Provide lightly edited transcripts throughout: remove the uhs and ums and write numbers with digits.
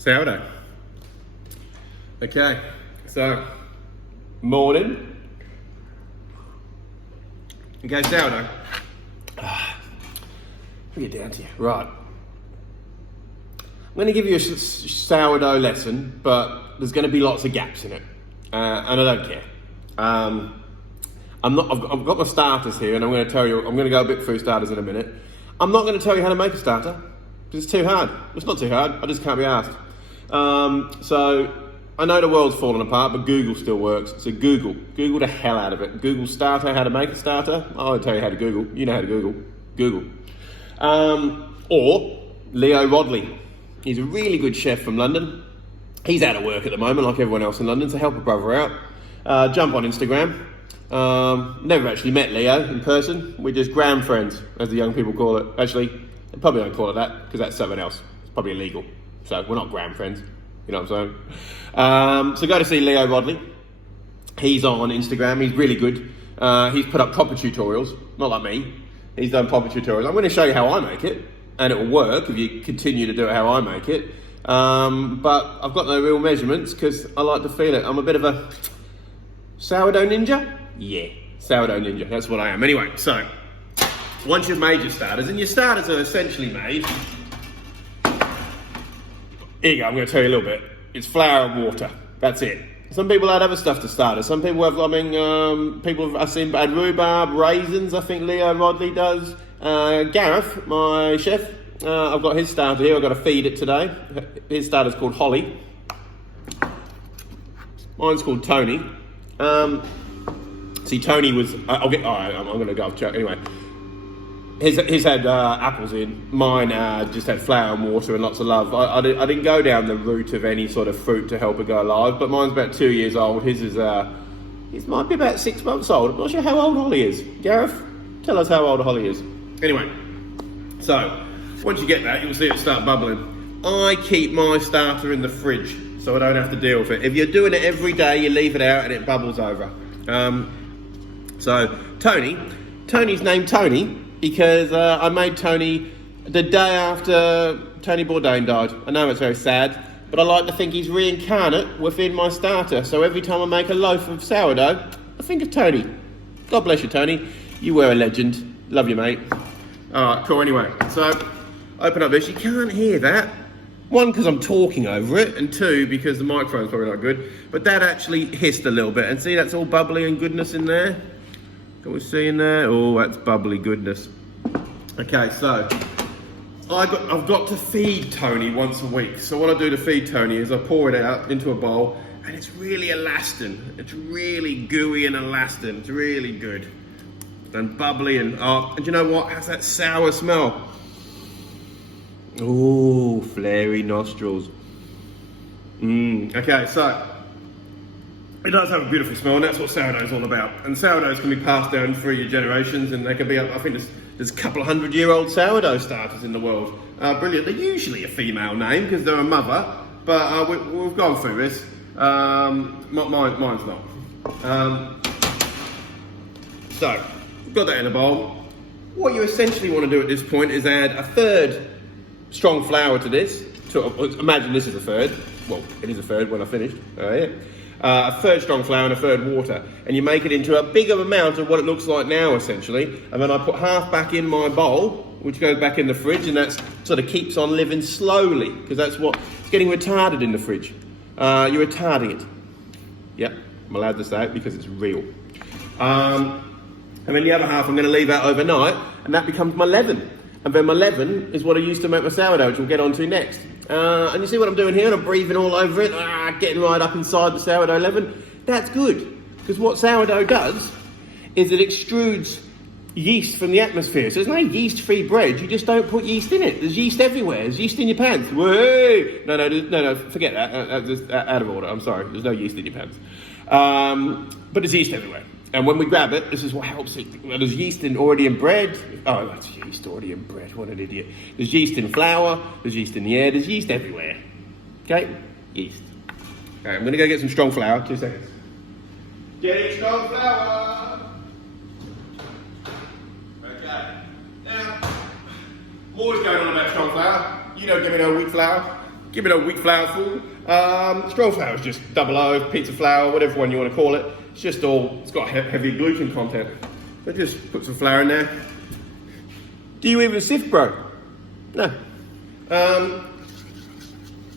Sourdough. Okay, so morning. Okay, sourdough. Let me get down to you. Right. I'm going to give you a sourdough lesson, but there's going to be lots of gaps in it, and I don't care. I've got my starters here, and I'm going to tell you. I'm going to go a bit through starters in a minute. I'm not going to tell you how to make a starter because it's too hard. It's not too hard. I just can't be asked. So I know the world's falling apart, but Google still works. So Google the hell out of it. Google starter, how to make a starter. I'll tell you how to Google. You know how to Google. Or Leo Rodley. He's a really good chef from London. He's out of work at the moment, like everyone else in London, so help a brother out. Jump on Instagram. Never actually met Leo in person. We're just gram friends, as the young people call it. Actually, they probably don't call it that, because that's something else. It's probably illegal. So we're not gram friends. You know what I'm saying? So go to see Leo Rodley. He's on Instagram. He's really good. He's put up proper tutorials, not like me. He's done proper tutorials. I'm going to show you how I make it, and it will work if you continue to do it how I make it. But I've got no real measurements because I like to feel it. I'm a bit of a sourdough ninja. Yeah, sourdough ninja. That's what I am. Anyway, so once you've made your starters, and your starters are essentially made. Here you go, I'm going to tell you a little bit. It's flour and water. That's it. Some people add other stuff to starters. Some people have, I've seen add rhubarb, raisins, I think Leo Rodley does. Gareth, my chef, I've got his starter here. I've got to feed it today. His starter's called Holly. Mine's called Tony. See, Tony was, I'm going to go off track. Anyway, his had apples in. Mine just had flour and water and lots of love. I didn't go down the route of any sort of fruit to help it go alive, but mine's about 2 years old. His might be about 6 months old. I'm not sure how old Holly is. Gareth, tell us how old Holly is. Anyway, so once you get that, you'll see it start bubbling. I keep my starter in the fridge so I don't have to deal with it. If you're doing it every day, you leave it out and it bubbles over. So Tony's named Tony because I made Tony the day after Tony Bourdain died. I know it's very sad, but I like to think he's reincarnate within my starter. So every time I make a loaf of sourdough, I think of Tony. God bless you, Tony. You were a legend. Love you, mate. All right, cool. Anyway, so open up this. You can't hear that. One, because I'm talking over it, and two, because the microphone's probably not good. But that actually hissed a little bit. And see, that's all bubbly and goodness in there. Can we see in there? Oh, that's bubbly goodness. Okay, so I've got to feed Tony once a week. So what I do to feed Tony is I pour it out into a bowl, and it's really elastin. It's really gooey and elastin. It's really good. And bubbly and you know what? It has that sour smell. Ooh, flary nostrils. Okay, so it does have a beautiful smell, and that's what sourdough is all about. And sourdoughs can be passed down through your generations, and they can be, I think there's a couple of 100-year-old sourdough starters in the world. Brilliant. They're usually a female name because they're a mother, but we've gone through this. Mine's not. So, we've got that in a bowl. What you essentially want to do at this point is add a third strong flour to this. Imagine this is a third. Well, it is a third when I finished. A third strong flour and a third water, and you make it into a bigger amount of what it looks like now, essentially. And then I put half back in my bowl, which goes back in the fridge, and that sort of keeps on living slowly, because that's what it's getting retarded in the fridge. You're retarding it. Yep, I'm allowed to say it because it's real. And then the other half I'm going to leave out overnight, and that becomes my leaven. And then my leaven is what I used to make my sourdough, which we'll get onto next. And you see what I'm doing here? I'm breathing all over it, getting right up inside the sourdough leaven. That's good, because what sourdough does is it extrudes yeast from the atmosphere. So there's no yeast-free bread, you just don't put yeast in it. There's yeast everywhere. There's yeast in your pants. Whey! No, forget that. That's out of order. I'm sorry. There's no yeast in your pants. But there's yeast everywhere. And when we grab it, this is what helps it. There's yeast already in bread. Oh, that's yeast already in bread. What an idiot. There's yeast in flour. There's yeast in the air. There's yeast everywhere. Okay? Yeast. Okay, I'm going to go get some strong flour. 2 seconds. Getting strong flour. Okay. Now, I'm always going on about strong flour. You don't give me no weak flour. give it a wheat flour full. Straw flour is just double O, pizza flour, whatever one you want to call it. It's just all, it's got heavy gluten content. So just put some flour in there. Do you even sift, bro? No.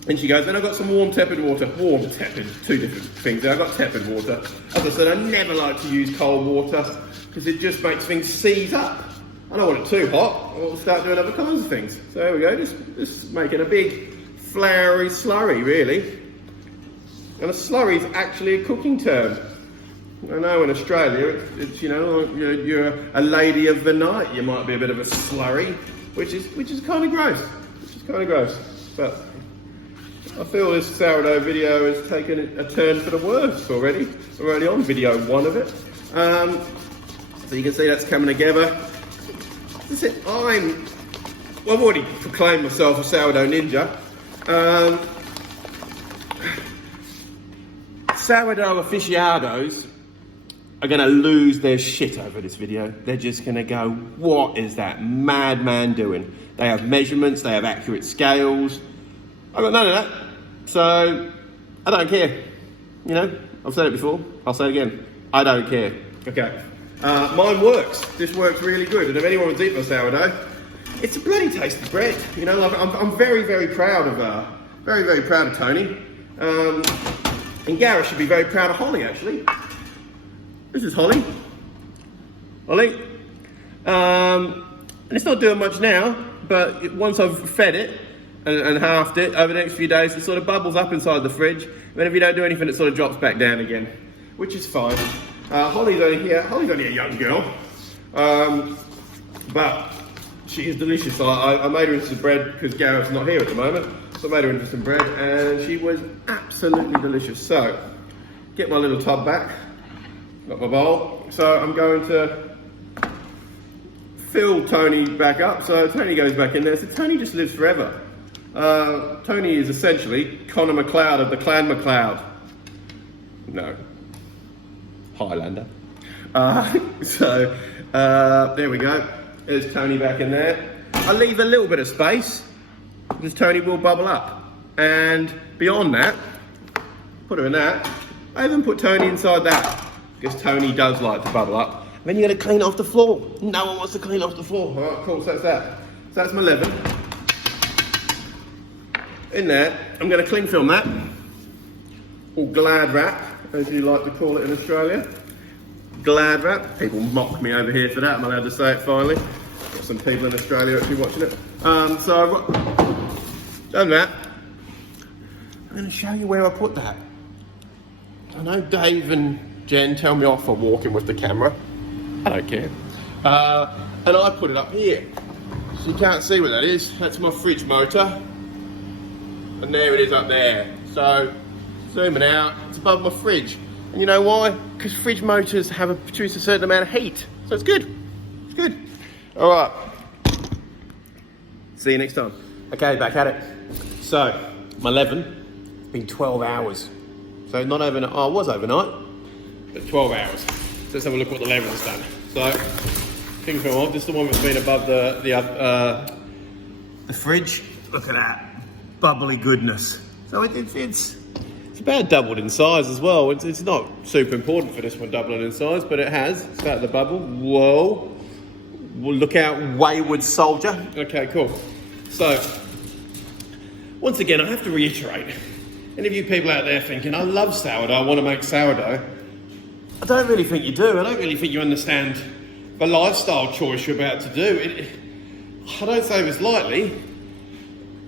And she goes, then I've got some warm tepid water. Warm tepid, two different things there. I've got tepid water. As I said, I never like to use cold water because it just makes things seize up. I don't want it too hot, or we'll start doing other kinds of things. So there we go, just making a big floury slurry, really. And a slurry is actually a cooking term. I know in Australia, it's you know, you're a lady of the night. You might be a bit of a slurry, which is kind of gross. But I feel this sourdough video has taken a turn for the worse already. We're only on video 1 of it. So you can see that's coming together. Listen, I've already proclaimed myself a sourdough ninja. Sourdough aficionados are going to lose their shit over this video. They're just going to go, what is that madman doing? They have measurements, they have accurate scales. I've got none of that. So, I don't care. You know, I've said it before, I'll say it again. I don't care. Okay. Mine works. This works really good. And if anyone wants to eat my sourdough, it's a bloody tasty bread. You know, like I'm very, very proud of, very proud of Tony. And Gareth should be very proud of Holly, actually. This is Holly. Holly. And it's not doing much now, but once I've fed it and halved it over the next few days, it sort of bubbles up inside the fridge. Then if you don't do anything, it sort of drops back down again, which is fine. Holly's only here. Holly's only a young girl, but she is delicious. I made her into some bread because Gareth's not here at the moment, so I made her into some bread, and she was absolutely delicious. So, get my little tub back, got my bowl. So I'm going to fill Tony back up. So Tony goes back in there. So Tony just lives forever. Tony is essentially Connor McLeod of the Clan McLeod. No. Highlander. There we go. There's Tony back in there. I leave a little bit of space because Tony will bubble up. And beyond that, put her in that. I even put Tony inside that because Tony does like to bubble up. Then you got to clean off the floor. No one wants to clean off the floor. All right, cool. So that's that. So that's my 11. In there, I'm going to cling film that, or glad wrap, as you like to call it in Australia. Glad wrap. People mock me over here for that. I'm allowed to say it finally. Got some people in Australia actually watching it. So I've got done that. I'm going to show you where I put that. I know Dave and Jen tell me off for walking with the camera. I don't care. And I put it up here. So you can't see what that is. That's my fridge motor. And there it is up there. So, zooming out, it's above my fridge. And you know why? Because fridge motors produce a certain amount of heat. So it's good. It's good. All right. See you next time. Okay, back at it. So, my 11, it's been 12 hours. So not overnight, oh, it was overnight, but 12 hours. So let's have a look what the 11's done. So, things from off. This is the one that's been above the fridge. Look at that. Bubbly goodness. So it's about doubled in size as well. It's not super important for this one doubling in size, but it has. It's about the bubble. Whoa. Well, look out, wayward soldier. Okay, cool. So, once again, I have to reiterate. Any of you people out there thinking, I love sourdough, I want to make sourdough. I don't really think you do. I don't really think you understand the lifestyle choice you're about to do. I don't say this lightly.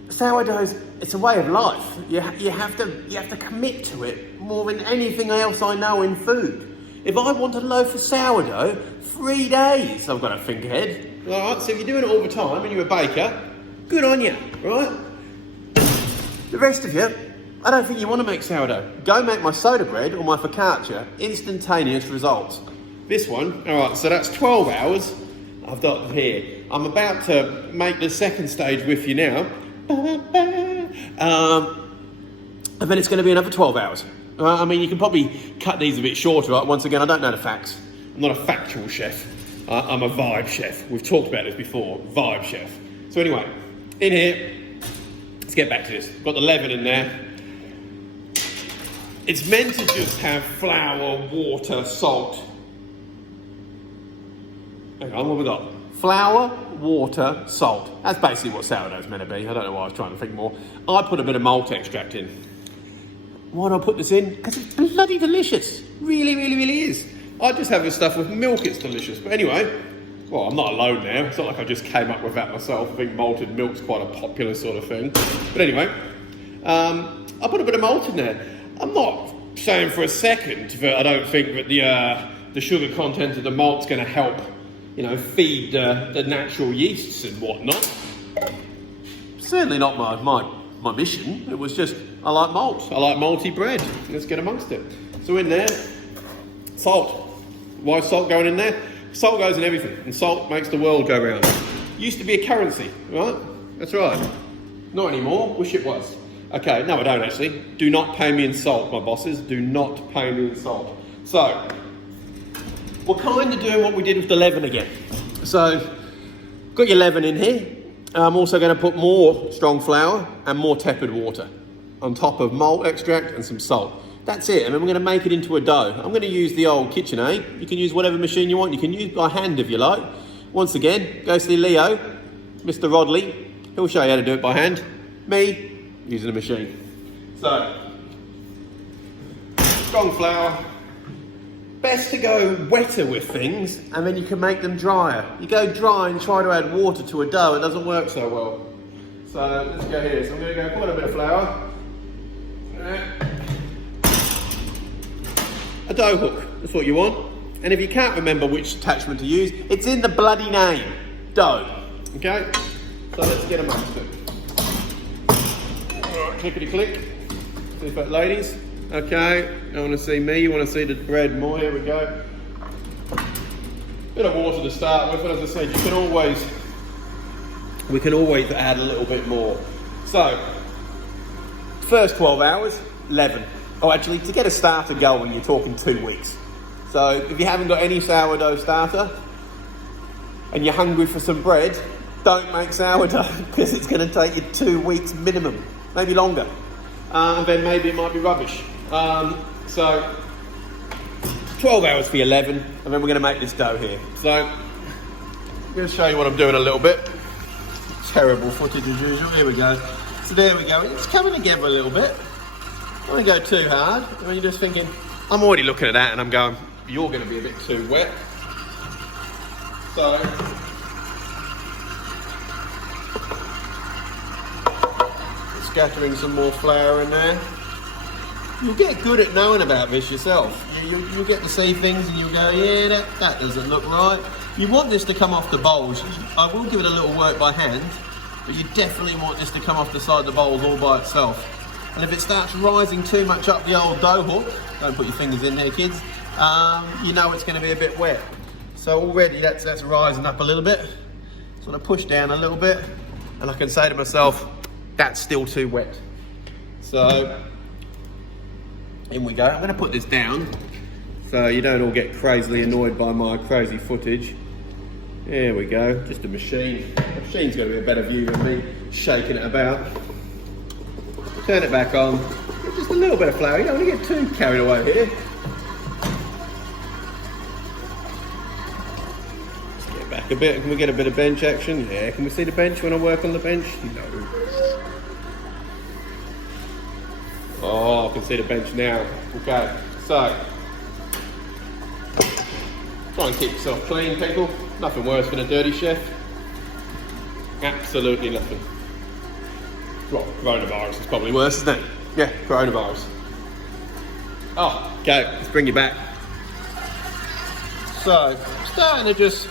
Sourdough's, it's a way of life. You have to commit to it more than anything else I know in food. If I want a loaf of sourdough, 3 days I've got to think ahead. Alright, so if you're doing it all the time and you're a baker, good on you, right? The rest of you, I don't think you want to make sourdough. Go make my soda bread or my focaccia, instantaneous results. This one, alright, so that's 12 hours I've got here. I'm about to make the second stage with you now. And then it's going to be another 12 hours. I mean, you can probably cut these a bit shorter. Right? Once again, I don't know the facts. I'm not a factual chef. I'm a vibe chef. We've talked about this before. Vibe chef. So anyway, in here, it's let's get back to this. Got the leaven in there. It's meant to just have flour, water, salt. Hang on, what have we got? Flour, water, salt. That's basically what sourdough's meant to be. I don't know why I was trying to think more. I put a bit of malt extract in. Why do I put this in? Because it's bloody delicious. Really, really, really is. I just have this stuff with milk, it's delicious. But anyway, well, I'm not alone now. It's not like I just came up with that myself. I think malted milk's quite a popular sort of thing. But anyway, I put a bit of malt in there. I'm not saying for a second that I don't think that the sugar content of the malt's going to help, you know, feed the natural yeasts and whatnot. Certainly not my mission. It was just, I like malt. I like malty bread. Let's get amongst it. So in there, salt. Why is salt going in there? Salt goes in everything, and salt makes the world go round. Used to be a currency, right? That's right. Not anymore. Wish it was. Okay, no I don't actually. Do not pay me in salt, my bosses. Do not pay me in salt. So, we're kind of doing what we did with the leaven again. So, got your leaven in here. I'm also going to put more strong flour and more tepid water on top of malt extract and some salt. That's it, and then we're going to make it into a dough. I'm going to use the old KitchenAid. You can use whatever machine you want. You can use by hand if you like. Once again, go see Leo, Mr. Rodley. He'll show you how to do it by hand. Me, using a machine. So, strong flour. Best to go wetter with things, and then you can make them drier. You go dry and try to add water to a dough, it doesn't work so well. So, let's go here. So I'm going to go quite a bit of flour. A dough hook, that's what you want. And if you can't remember which attachment to use, it's in the bloody name, dough. Okay, so let's get amongst it. All right, clickety click. See if that, ladies. Okay, you want to see me, you want to see the bread more, here we go. Bit of water to start with, but as I said, we can always add a little bit more. So, first 12 hours, leaven. Oh, actually, to get a starter going, you're talking 2 weeks. So if you haven't got any sourdough starter and you're hungry for some bread, don't make sourdough because it's going to take you 2 weeks minimum, maybe longer. And then maybe it might be rubbish. So 12 hours for your leaven, and then we're going to make this dough here. So I'm going to show you what I'm doing a little bit. Terrible footage as usual. Here we go. So there we go. It's coming together a little bit. Don't want to go too hard. I mean, you're just thinking, I'm already looking at that and I'm going, you're going to be a bit too wet. So, scattering some more flour in there. You'll get good at knowing about this yourself. You'll get to see things and you'll go, yeah, that doesn't look right. You want this to come off the bowls. I will give it a little work by hand, but you definitely want this to come off the side of the bowls all by itself. And if it starts rising too much up the old dough hook, don't put your fingers in there, kids, you know it's going to be a bit wet. So already that's rising up a little bit. So I push down a little bit, and I can say to myself, that's still too wet. So, in we go. I'm going to put this down, so you don't all get crazily annoyed by my crazy footage. There we go, just a machine. The machine's going to be a better view than me shaking it about. Turn it back on. Just a little bit of flour. You don't want to get too carried away here. Let's get back a bit. Can we get a bit of bench action? Yeah. Can we see the bench when I work on the bench? No. Oh, I can see the bench now. Okay. So, try and keep yourself clean, people. Nothing worse than a dirty chef. Absolutely nothing. Well, coronavirus is probably worse, isn't it? Yeah, coronavirus. Oh, okay, let's bring you back. So, starting to just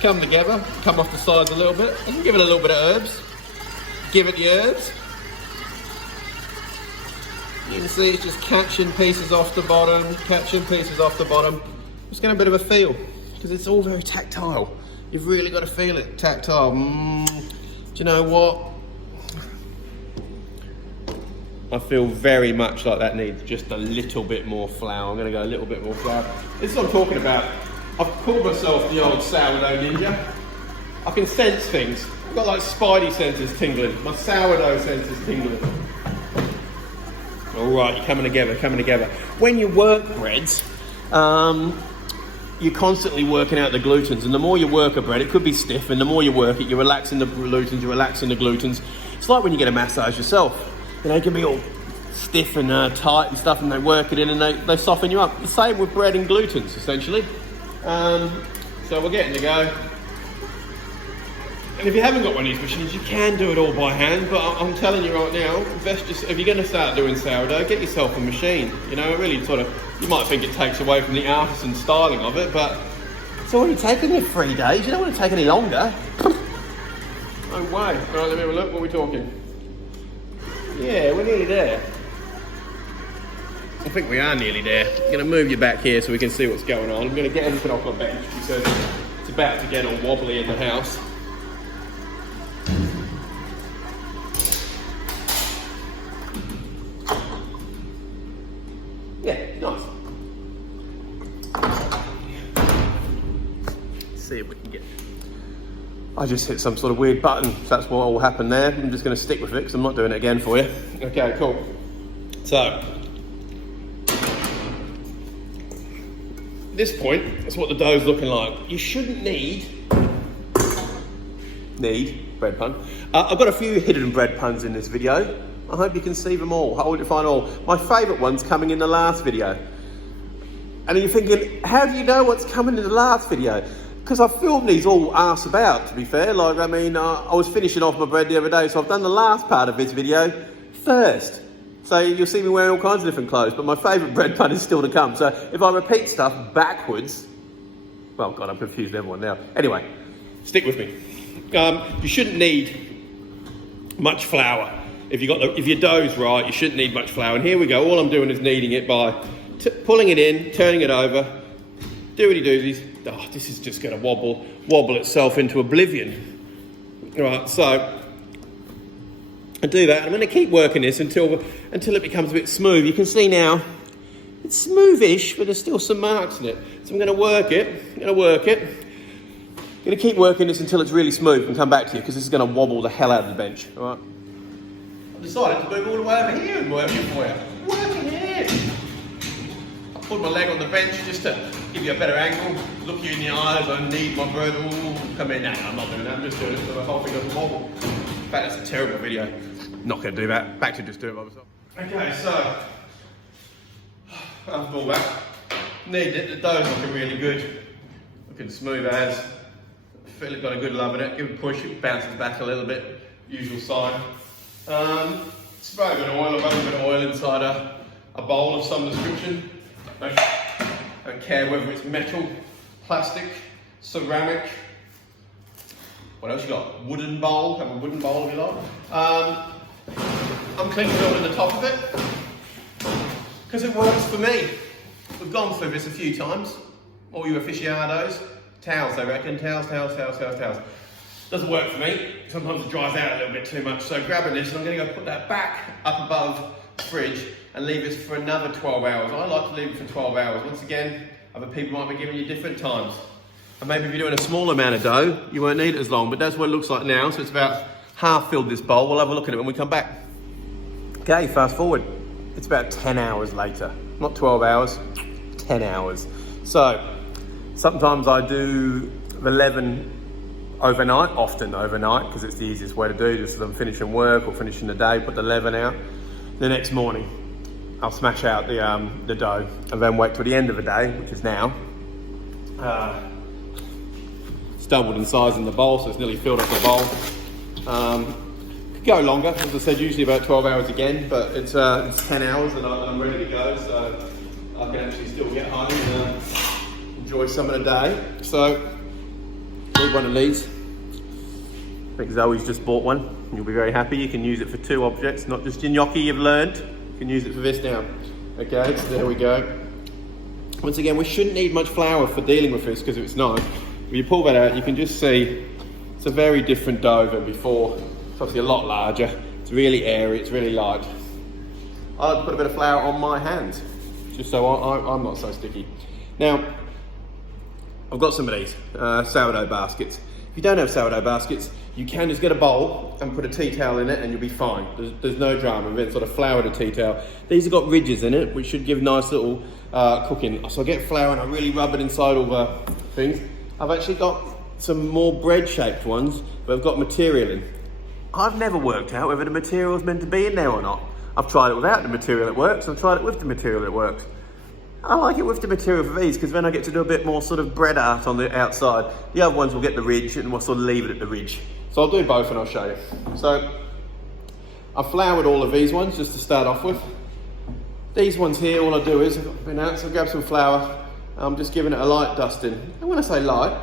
come together, come off the sides a little bit. You can give it a little bit of herbs. Give it the herbs. You can see it's just catching pieces off the bottom, catching pieces off the bottom. Just getting a bit of a feel, because it's all very tactile. You've really got to feel it, tactile. Do you know what? I feel very much like that needs just a little bit more flour. I'm going to go a little bit more flour. This is what I'm talking about. I've called myself the old sourdough ninja. I can sense things. I've got like spidey senses tingling. My sourdough senses tingling. All right, you're coming together, coming together. When you work breads, you're constantly working out the glutens, and the more you work a bread, it could be stiff, and the more you work it, you're relaxing the glutens, you're relaxing the glutens. It's like when you get a massage yourself. You know, it can be all stiff and tight and stuff, and they work it in and they soften you up. The same with bread and glutens, essentially. So we're getting to go. And if you haven't got one of these machines, you can do it all by hand, but I'm telling you right now, if you're going to start doing sourdough, get yourself a machine. You know, it really sort of, you might think it takes away from the artisan styling of it, but it's already taken you 3 days. You don't want to take any longer. No way. All right, let me have a look. What are we talking? Yeah, we're nearly there. I think we are nearly there. I'm going to move you back here so we can see what's going on. I'm going to get everything off my bench because it's about to get all wobbly in the house. Yeah, nice. Let's see if we can get... I just hit some sort of weird button. So that's what will happen there. I'm just going to stick with it because I'm not doing it again for you. Okay, cool. So, at this point, that's what the dough's looking like. You shouldn't need bread pun. I've got a few hidden bread puns in this video. I hope you can see them all. Hold it, find all. My favourite one's coming in the last video. And you're thinking, how do you know what's coming in the last video? Because I've filmed these all arse about, to be fair. Like, I mean, I was finishing off my bread the other day, so I've done the last part of this video first. So you'll see me wearing all kinds of different clothes, but my favourite bread pun is still to come. So if I repeat stuff backwards, well, God, I'm confused everyone now. Anyway, stick with me. You shouldn't need much flour. If your dough's right, you shouldn't need much flour. And here we go. All I'm doing is kneading it by pulling it in, turning it over, doody-doodies. Oh, this is just going to wobble itself into oblivion. All right, so I do that. I'm going to keep working this until it becomes a bit smooth. You can see now it's smoothish, but there's still some marks in it. So I'm going to work it. I'm going to keep working this until it's really smooth and come back to you because this is going to wobble the hell out of the bench. All right. I've decided to move all the way over here and work it for you. Working here. I put my leg on the bench just to give you a better angle, look you in the eyes, I need my bread. Ooh, come in. No, I'm not doing that. I'm just doing it so the whole thing doesn't wobble. In fact, that's a terrible video. Not going to do that. Back to just do it by myself. Okay, so after all that, kneaded it. The dough's looking really good. Looking smooth as. I feel it's got a good love in it. Give it a push, it bounces back a little bit. Usual sign. Spray a bit of oil, a bit of oil inside a bowl of some description. Don't care whether it's metal, plastic, ceramic. What else you got? Wooden bowl. Have a wooden bowl if you like. I'm cling film in the top of it because it works for me. We've gone through this a few times. All you aficionados. Towels, they reckon. Towels. Doesn't work for me. Sometimes it dries out a little bit too much. So grabbing this, I'm going to go put that back up above the fridge and leave this for another 12 hours. I like to leave it for 12 hours. Once again, other people might be giving you different times. And maybe if you're doing a small amount of dough, you won't need it as long, but that's what it looks like now. So it's about half filled this bowl. We'll have a look at it when we come back. Okay, fast forward. It's about 10 hours later. Not 12 hours, 10 hours. So sometimes I do the leaven overnight, often overnight, because it's the easiest way to do, just as I'm finishing work or finishing the day, put the leaven out. The next morning, I'll smash out the dough and then wait till the end of the day, which is now. It's doubled in size in the bowl, so it's nearly filled up the bowl. Could go longer, as I said, usually about 12 hours again, but it's 10 hours and I'm ready to go, so I can actually still get home and enjoy some of the day. So, need one of these. I think Zoe's just bought one. You'll be very happy. You can use it for 2 objects, not just your gnocchi you've learned. You can use it for this now. Okay, so there we go. Once again, we shouldn't need much flour for dealing with this because it's nice. When you pull that out, you can just see it's a very different dough than before. It's obviously a lot larger. It's really airy, it's really light. I like to put a bit of flour on my hands, just so I'm not so sticky. Now, I've got some of these sourdough baskets. If you don't have sourdough baskets, you can just get a bowl and put a tea towel in it and you'll be fine. There's no drama. We've sort of floured a tea towel. These have got ridges in it, which should give nice little cooking. So I get flour and I really rub it inside all the things. I've actually got some more bread-shaped ones, but I've got material in. I've never worked out whether the material is meant to be in there or not. I've tried it without the material that works, I've tried it with the material that works. I like it with the material for these because then I get to do a bit more sort of bread art on the outside. The other ones will get the ridge and we'll sort of leave it at the ridge. So I'll do both and I'll show you. So I've floured all of these ones just to start off with. These ones here, all I do is, so I grab some flour, I'm just giving it a light dusting. And when I say light,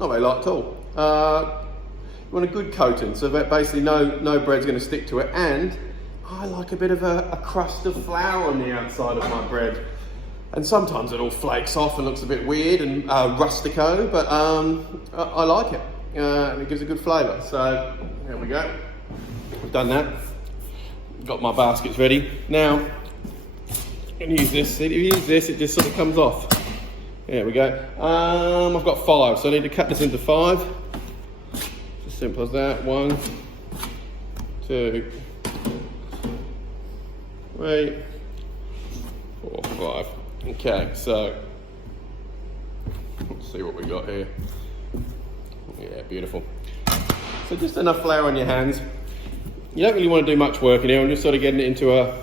not very light at all. You want a good coating, so that basically no bread's going to stick to it. And I like a bit of a crust of flour on the outside of my bread. And sometimes it all flakes off and looks a bit weird and rustico, but I like it. And it gives a good flavour. So there we go. I've done that. Got my baskets ready. Now, I'm going to use this. If you use this, it just sort of comes off. There we go. I've got 5, so I need to cut this into 5. As simple as that. 1, 2, 3, 4, 5. Okay, so let's see what we got here. Yeah, beautiful. So just enough flour on your hands. You don't really want to do much work in here. I'm just sort of getting it into a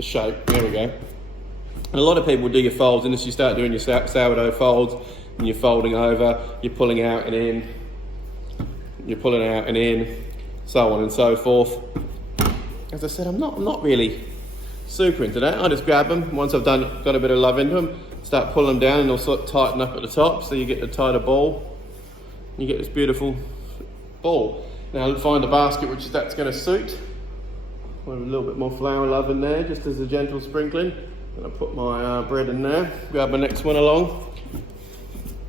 shape. There we go. And a lot of people do your folds, and as you start doing your sourdough folds, and you're folding over, you're pulling out and in, you're pulling out and in, so on and so forth. As I said, I'm not really super into that. I just grab them once I've got a bit of love into them, start pulling them down, and they'll sort of tighten up at the top, so you get the tighter ball. You get this beautiful ball. Now find a basket which that's going to suit. With a little bit more flour love in there, just as a gentle sprinkling. And I put my bread in there. Grab my next one along.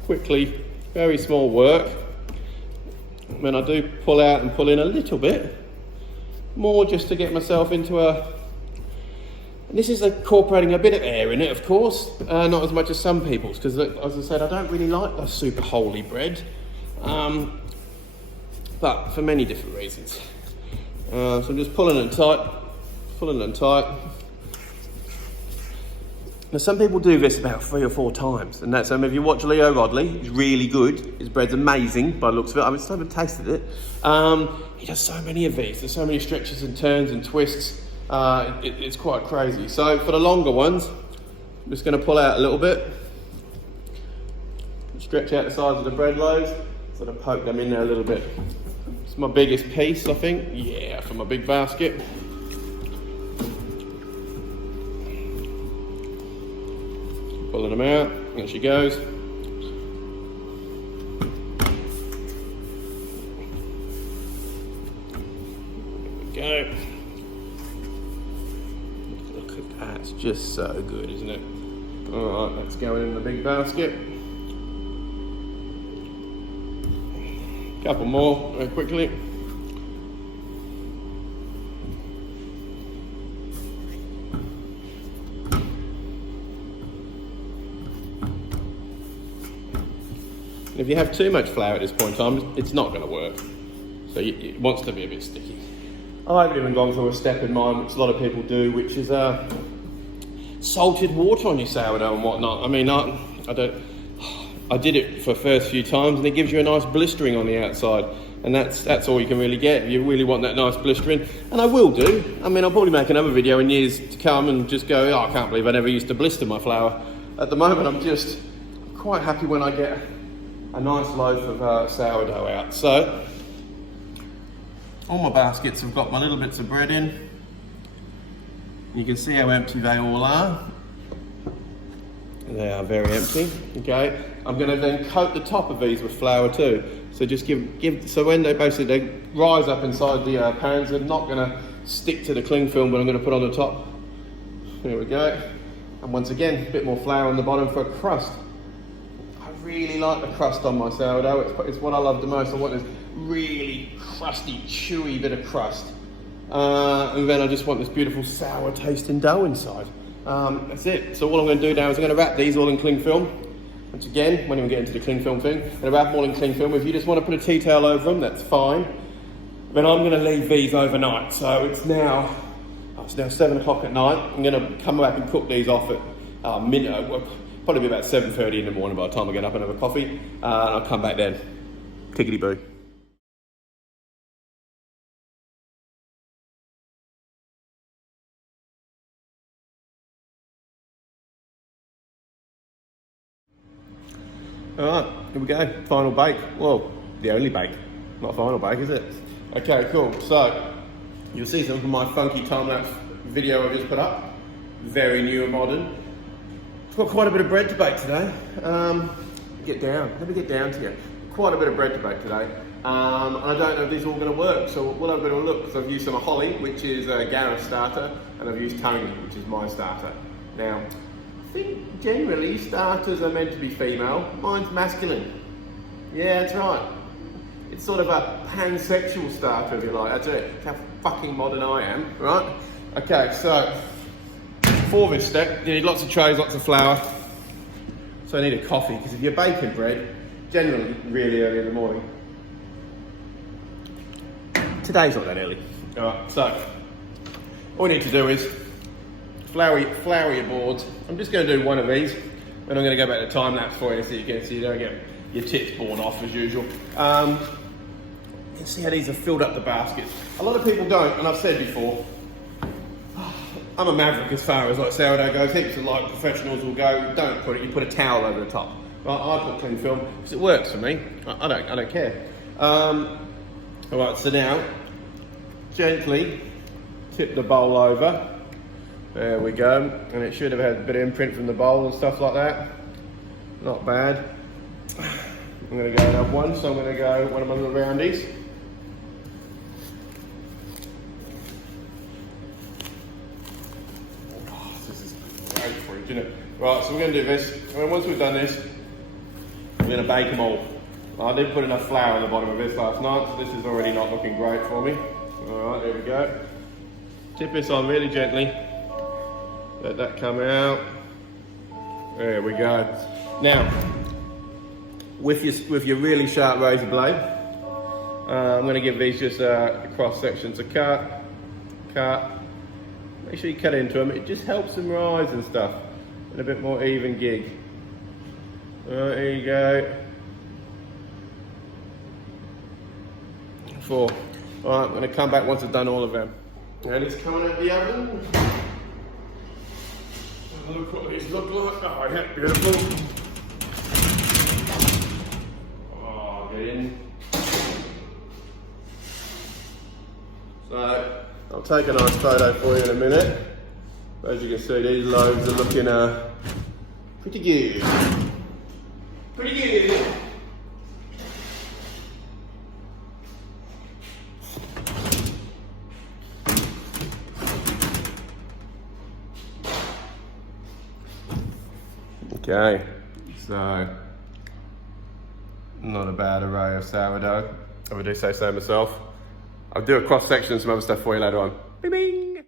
Quickly, very small work. Then I do pull out and pull in a little bit more, just to get myself into a. And this is incorporating a bit of air in it, of course, not as much as some people's, because as I said, I don't really like the super holy bread, but for many different reasons. So I'm just pulling it tight. Now some people do this about 3 or 4 times, and that's, if you watch Leo Rodley, he's really good, his bread's amazing by the looks of it. I still haven't tasted it. He does so many of these, there's so many stretches and turns and twists. It's quite crazy. So for the longer ones, I'm just going to pull out a little bit, stretch out the sides of the bread loaves, sort of poke them in there a little bit. It's my biggest piece, I think. Yeah, for my big basket. Pulling them out, there she goes. There we go. Look at that, it's just so good, isn't it? Alright, that's going in the big basket. Couple more, very quickly. If you have too much flour at this point in time, it's not going to work. So it wants to be a bit sticky. I haven't even gone through a step in mine, which a lot of people do, which is salted water on your sourdough and whatnot. I mean, I did it for the first few times, and it gives you a nice blistering on the outside, and that's all you can really get if you really want that nice blistering. And I will do. I mean, I'll probably make another video in years to come and just go, oh, I can't believe I never used to blister my flour. At the moment, I'm quite happy when I get a nice loaf of sourdough out. So all my baskets have got my little bits of bread in. You can see how empty they all are. They are very empty. Okay, I'm going to then coat the top of these with flour too. So just so when they rise up inside the pans, they're not going to stick to the cling film, but I'm going to put on the top. There we go. And once again, a bit more flour on the bottom for a crust. I really like the crust on my sourdough. It's what I love the most. I want this really crusty, chewy bit of crust. And then I just want this beautiful sour tasting dough inside. That's it. So all I'm going to do now is I'm going to wrap these all in cling film. Once again, when we get into the cling film thing, and wrap them all in cling film. If you just want to put a tea towel over them, that's fine. But I'm going to leave these overnight. So it's now 7 o'clock at night. I'm going to come back and cook these off at probably be about 7:30 in the morning by the time I get up and have a coffee. And I'll come back then. Tickety boo. Alright, here we go. Final bake. Well, the only bake. Not final bake, is it? Okay, cool. So, you'll see some from my funky time-lapse video I just put up. Very new and modern. I've got quite a bit of bread to bake today. Let me get down to you. Quite a bit of bread to bake today. I don't know if these are all going to work, so we'll have a bit of a look. So I've used some holly, which is Gareth's starter, and I've used Tony, which is my starter. Now, I think generally starters are meant to be female. Mine's masculine. Yeah, that's right. It's sort of a pansexual starter, if you like. That's it. That's how fucking modern I am, right? Okay, so for this step, you need lots of trays, lots of flour. So I need a coffee, because if you're baking bread, generally really early in the morning. Today's not that early. Alright, so all we need to do is flour your boards. I'm just going to do one of these, and I'm going to go back to time lapse for you so you don't get your tips born off as usual. You can see how these have filled up the baskets. A lot of people don't, and I've said before, I'm a maverick as far as like sourdough goes. Heaps of like professionals will go, don't put it, you put a towel over the top. I put cling film because it works for me. I don't care. Alright, so now gently tip the bowl over. There we go, and it should have had a bit of imprint from the bowl and stuff like that. Not bad. I'm going to go and have one, so I'm going to go one of my little roundies. Oh, this is great for you, isn't it? Right, so we're going to do this, and once we've done this, we're going to bake them all. I didn't put enough flour on the bottom of this last night, so this is already not looking great for me. Alright, there we go. Tip this on really gently. Let that come out. There we go. Now, with your really sharp razor blade, I'm going to give these just cross sections a cut. Make sure you cut into them. It just helps them rise and stuff. And a bit more even gig. Alright, there you go. 4. Alright, I'm going to come back once I've done all of them. And it's coming out of the oven. Look what these look like. Oh, yeah, beautiful. Oh, get in. So, I'll take a nice photo for you in a minute. As you can see, these loaves are looking pretty good. Pretty good. Okay, so not a bad array of sourdough, if I do say so myself. I'll do a cross section and some other stuff for you later on. Bing bing!